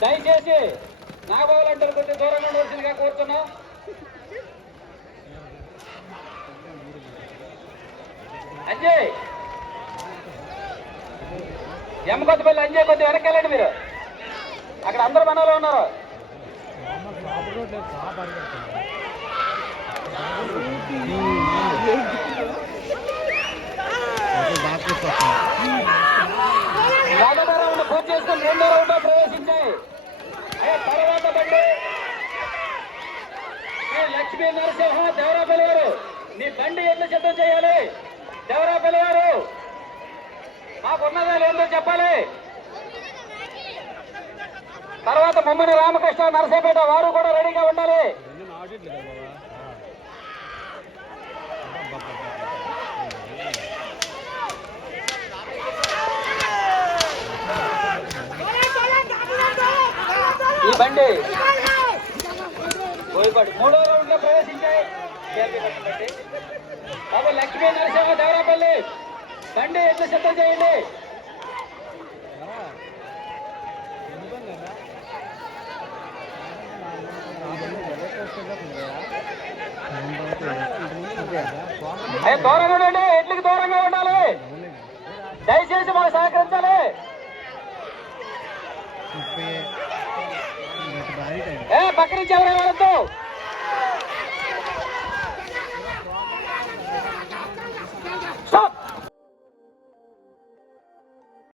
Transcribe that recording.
దయచేసి నాగబాబులంటారు కొంచెం దూరంగా ఉండవలసిందిగా కోరుతున్నా. అంజయ్! ఎమ్మ కొద్దిపల్లి అంజయ్ కొద్ది వెనక్కి వెళ్ళండి మీరు. అక్కడ అందరు మనలో ఉన్నారు. ఉన్నారు లక్ష్మీ నరసింహ దేవరాపల్లి గారు నీ బండి ఎందుకు సిద్ధం చేయాలి? దేవరాపల్లి గారు మాకున్నదా లేదో చెప్పాలి? తర్వాత ముమ్మడి రామకృష్ణ నరసేపేట వారు కూడా రెడీగా ఉండాలి. ఈ బండి పోయిపడి మూడో రౌండ్ ప్రవేశించాయి. బాబు లక్ష్మీ నరసింహ దేవరాపల్లి బండి ఎందుకు సిద్ధం చేయండి. దూరంగా ఉండండి. ఎట్లకి దూరంగా ఉండాలి? దయచేసి మాకు సహకరించాలి. બકરી જવરાવડતો